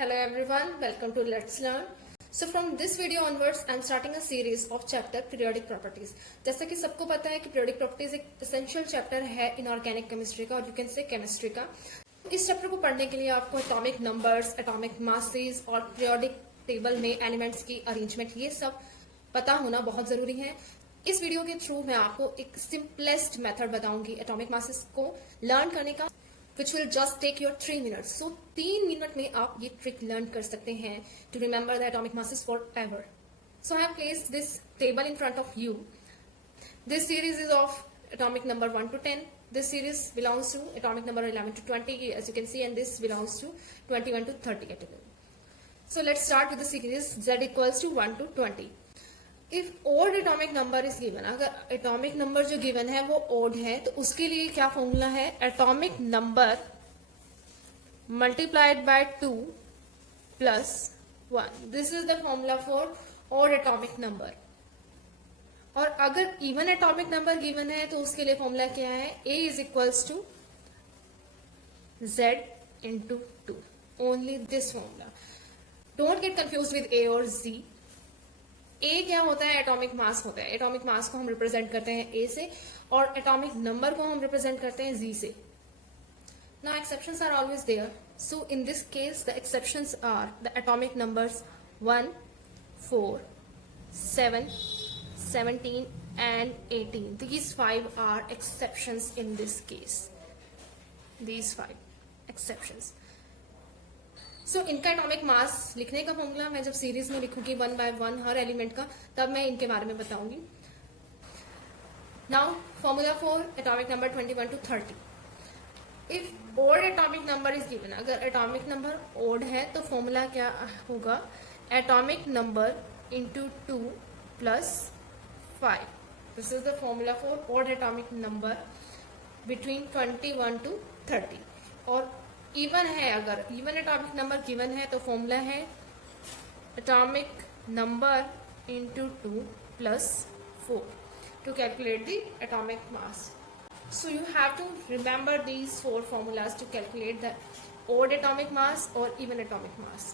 Hello everyone, welcome to Let's Learn. So from this video onwards, I'm starting a series of chapter periodic properties. जैसा कि सबको पता है कि periodic properties एक essential chapter है inorganic chemistry का और you can say chemistry का. इस चैप्टर को पढ़ने के लिए आपको atomic numbers, atomic masses और periodic table में elements की arrangement ये सब पता होना बहुत जरूरी है. इस वीडियो के थ्रू मैं आपको एक सिंपलेस्ट मेथड बताऊंगी atomic masses को लर्न करने का, which will just take your 3 minutes. So 3 minute में आप ये ट्रिक लर्न कर सकते हैं to remember the atomic masses forever. So I have placed this table in front of you. This series is of atomic number 1 to 10. This series belongs to atomic number 11 to 20, as you can see, and this belongs to 21 to 30 category. So let's start with the series Z equals to 1 to 20. If odd atomic number is given, अगर atomic number जो given है वो odd है तो उसके लिए क्या formula है? atomic number multiplied by 2 plus 1. This is the formula for odd atomic number. और अगर even atomic number given है तो उसके लिए फॉर्मूला क्या है? A is equals to Z into 2. Only this formula. Don't get confused with A or Z. ए क्या होता है? एटॉमिक मास होता है. एटॉमिक मास को हम रिप्रेजेंट करते हैं ए से और एटॉमिक नंबर को हम रिप्रेजेंट करते हैं जी से. Now exceptions are always there. So in this case the exceptions are the atomic numbers 1, 4, 7, 17 and 18. These 5 are exceptions in this case. These 5 exceptions. सो इनका एटॉमिक मास लिखने का फॉर्मूला मैं जब सीरीज में लिखूंगी 1 by 1 हर एलिमेंट का, तब मैं इनके बारे में बताऊंगी. Now formula for atomic number 21 to 30. If odd atomic number is given, अगर एटॉमिक नंबर ओड है तो फॉर्मूला क्या होगा? Atomic number into 2 plus 5. This is the formula for odd atomic number between 21 to 30. और इवन है, अगर even atomic number given है तो फॉर्मूला है atomic number into 2 plus 4 to calculate the atomic mass. So you have to remember these 4 formulas to calculate the odd atomic mass or even atomic mass.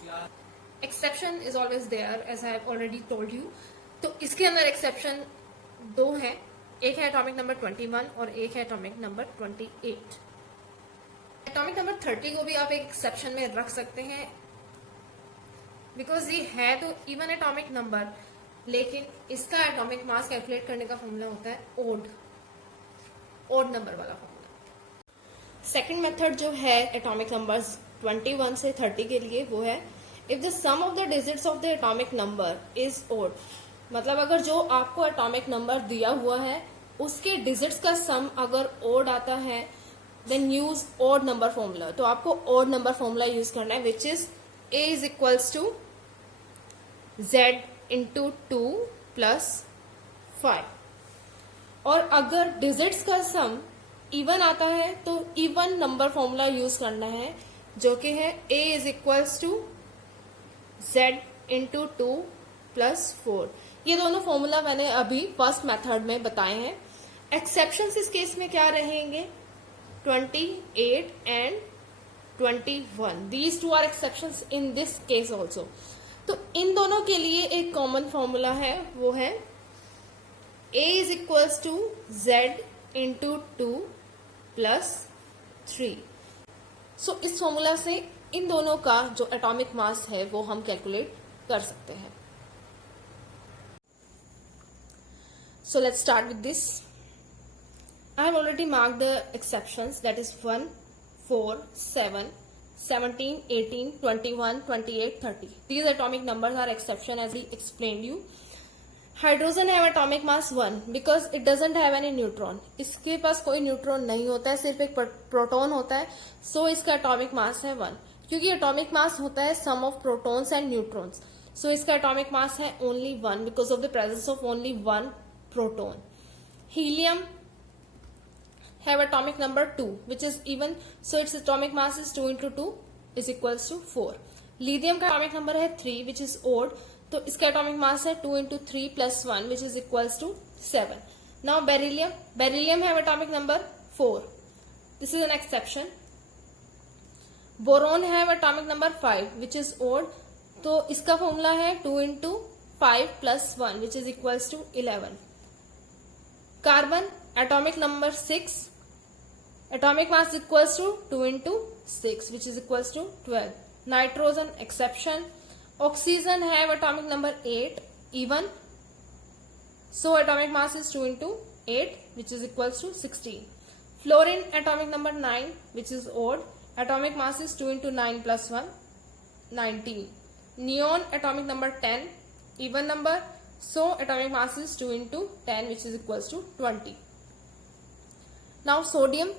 Exception is always there, as I have already told you. तो इसके अंदर exception 2 है. एक है atomic number 21 और एक है atomic number 28. Atomic number 30 को भी आप एक एक्सेप्शन में रख सकते हैं बिकॉज ये है तो इवन एटॉमिक नंबर, लेकिन इसका एटॉमिक मास कैलकुलेट करने का फॉर्मूला होता है ओड नंबर वाला फॉर्मूला. सेकंड मेथड जो है एटॉमिक नंबर्स 21 से 30 के लिए वो है if the sum of the digits of the atomic number is odd. मतलब अगर जो आपको एटॉमिक नंबर दिया हुआ है उसके डिजिट्स का सम अगर ओड आता है then use odd number formula. तो आपको ओड नंबर फॉर्मूला यूज करना है which is A is equals to Z into 2 plus 5. और अगर डिजिट्स का सम इवन आता है तो इवन नंबर फॉर्मूला यूज करना है जो कि है A is equals to Z into 2 plus 4. ये दोनों फॉर्मूला मैंने अभी फर्स्ट मेथड में बताए हैं. एक्सेप्शंस इस केस में क्या रहेंगे? 28 and 21. These two are exceptions in this case also. तो इन दोनों के लिए एक कॉमन फॉर्मूला है, वो है A is equals to Z into 2 plus 3. So इस फॉर्मूला से इन दोनों का जो एटॉमिक मास है वो हम कैलकुलेट कर सकते हैं. So let's start with this. I have already marked the exceptions, that is 1, 4, 7, 17, 18, 21, 28, 30. These atomic numbers are exception as we explained you. Hydrogen have atomic mass 1 because it doesn't have any neutron. इसके पास कोई neutron नहीं होता है, सिर्फ एक proton होता है. So इसका atomic mass है 1. क्योंकि atomic mass होता है sum of protons and neutrons. So इसका atomic mass है only 1 because of the presence of only 1 proton. Helium have atomic number 2 which is even, so its atomic mass is 2 into 2 is equals to 4. Lithium का atomic number है 3 which is odd, तो इसका atomic mass है 2 into 3 plus 1 which is equals to 7. Now beryllium have atomic number 4. This is an exception. Boron है atomic number 5 which is odd, तो इसका formula है 2 into 5 plus 1 which is equals to 11. Carbon atomic number 6, atomic mass equals to 2 into 6 which is equals to 12. Nitrogen exception. Oxygen है atomic number 8 even, so atomic mass is 2 into 8 which is equals to 16. Fluorine atomic number 9 which is odd, atomic mass is 2 into 9 plus 1, 19. Neon atomic number 10 even number, so atomic mass is 2 into 10 which is equals to 20. Now sodium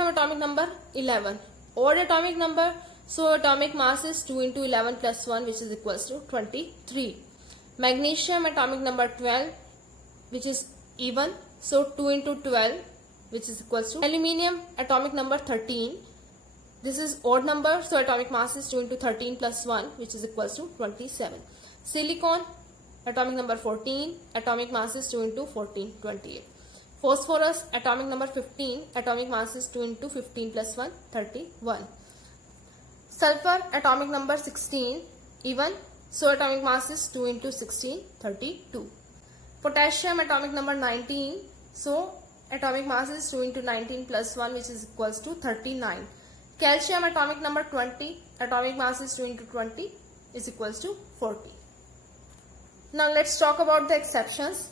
have atomic number 11, odd atomic number, so atomic mass is 2 into 11 plus 1 which is equals to 23. Magnesium atomic number 12 which is even, so 2 into 12 which is equals to. Aluminium atomic number 13, this is odd number, so atomic mass is 2 into 13 plus 1 which is equals to 27. Silicon atomic number 14, atomic mass is 2 into 14, 28. Phosphorus atomic number 15, atomic mass is 2 into 15 plus 1, 31. Sulfur atomic number 16 even, so atomic mass is 2 into 16, 32. Potassium atomic number 19, so atomic mass is 2 into 19 plus 1 which is equals to 39. Calcium atomic number 20, atomic mass is 2 into 20 is equals to 40. Now let's talk about the exceptions.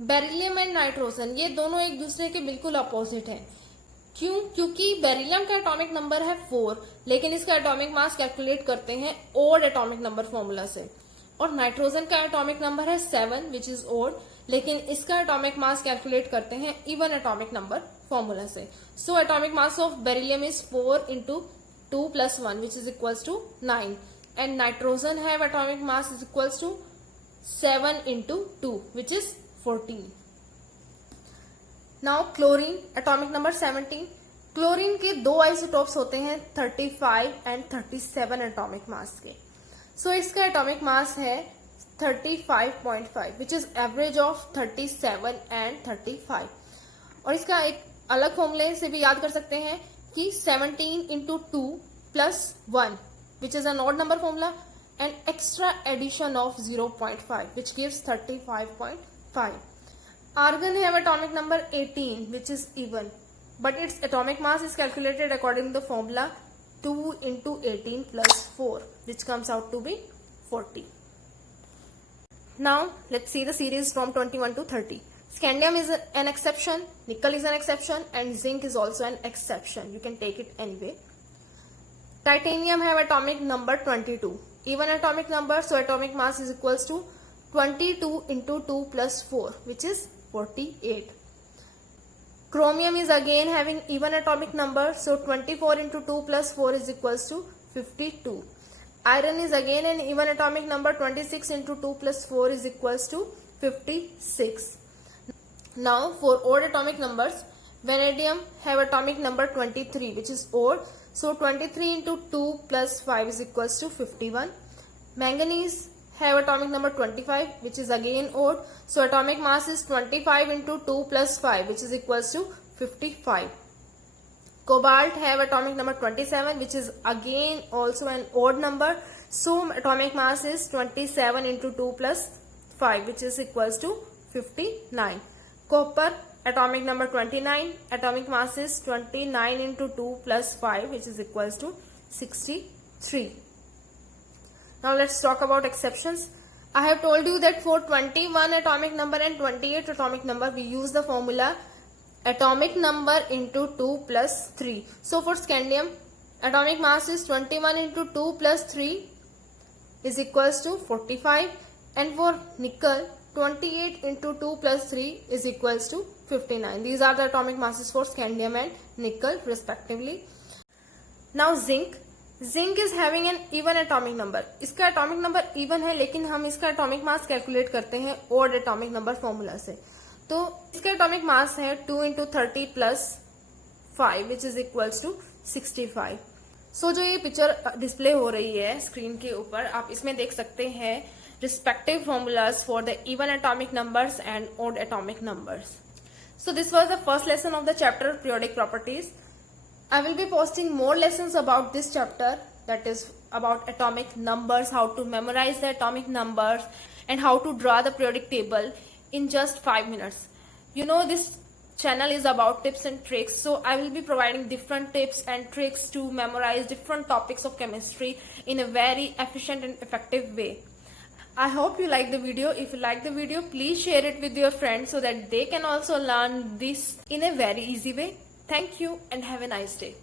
Beryllium and nitrogen ये दोनों एक दूसरे के बिल्कुल opposite हैं. क्यों? क्योंकि beryllium का एटॉमिक नंबर है 4, लेकिन इसका एटॉमिक मास कैलकुलेट करते हैं ओड एटॉमिक नंबर फॉर्मूला से. और नाइट्रोजन का एटॉमिक नंबर है 7 विच इज ओड, लेकिन इसका एटॉमिक मास कैलकुलेट करते हैं इवन एटॉमिक नंबर फॉर्मूला से. So atomic mass of beryllium is 4 into 2 plus 1 which is equals to 9, and nitrogen have atomic mass is equals to 7 into 2 which is 14. Now chlorine atomic number 17. Chlorine के दो isotopes होते हैं 35 and 37 atomic mass के. सो इसका atomic mass है 35.5 which is average of 37 and 35. और इसका एक अलग फॉर्मूले से भी याद कर सकते हैं कि 17 into 2 plus 1 which is an odd number formula, and extra addition of 0.5 which gives 35.5. Argon have atomic number 18 which is even, but its atomic mass is calculated according to the formula 2 into 18 plus 4 which comes out to be 40. Now let's see the series from 21 to 30. Scandium is an exception, nickel is an exception, and zinc is also an exception. You can take it anyway. Titanium have atomic number 22, even atomic number, so atomic mass is equals to 22 into 2 plus 4 which is 48. Chromium is again having even atomic number, so 24 into 2 plus 4 is equals to 52. Iron is again an even atomic number, 26 into 2 plus 4 is equals to 56. Now for odd atomic numbers, vanadium have atomic number 23 which is odd, so 23 into 2 plus 5 is equals to 51. Manganese have atomic number 25 which is again odd, so atomic mass is 25 into 2 plus 5 which is equals to 55. Cobalt have atomic number 27 which is again also an odd number, so atomic mass is 27 into 2 plus 5 which is equals to 59. Copper atomic number 29, atomic mass is 29 into 2 plus 5 which is equals to 63. Now let's talk about exceptions. I have told you that for 21 atomic number and 28 atomic number we use the formula atomic number into 2 plus 3. So for scandium atomic mass is 21 into 2 plus 3 is equals to 45, and for nickel 28 into 2 plus 3 is equals to 59. These are the atomic masses for scandium and nickel respectively. Now zinc is having an even atomic number. इसका atomic number even है, लेकिन हम इसका atomic mass calculate करते हैं odd atomic number formula से. तो इसका atomic mass है 2 into 30 plus 5 which is equals to 65. So जो ये पिक्चर डिस्प्ले हो रही है स्क्रीन के ऊपर, आप इसमें देख सकते हैं respective formulas for the even atomic numbers and odd atomic numbers. So this was the first lesson of the chapter periodic properties. I will be posting more lessons about this chapter, that is about atomic numbers, how to memorize the atomic numbers and how to draw the periodic table in just 5 minutes. You know, this channel is about tips and tricks, so I will be providing different tips and tricks to memorize different topics of chemistry in a very efficient and effective way. I hope you like the video. If you like the video, please share it with your friends so that they can also learn this in a very easy way. Thank you and have a nice day.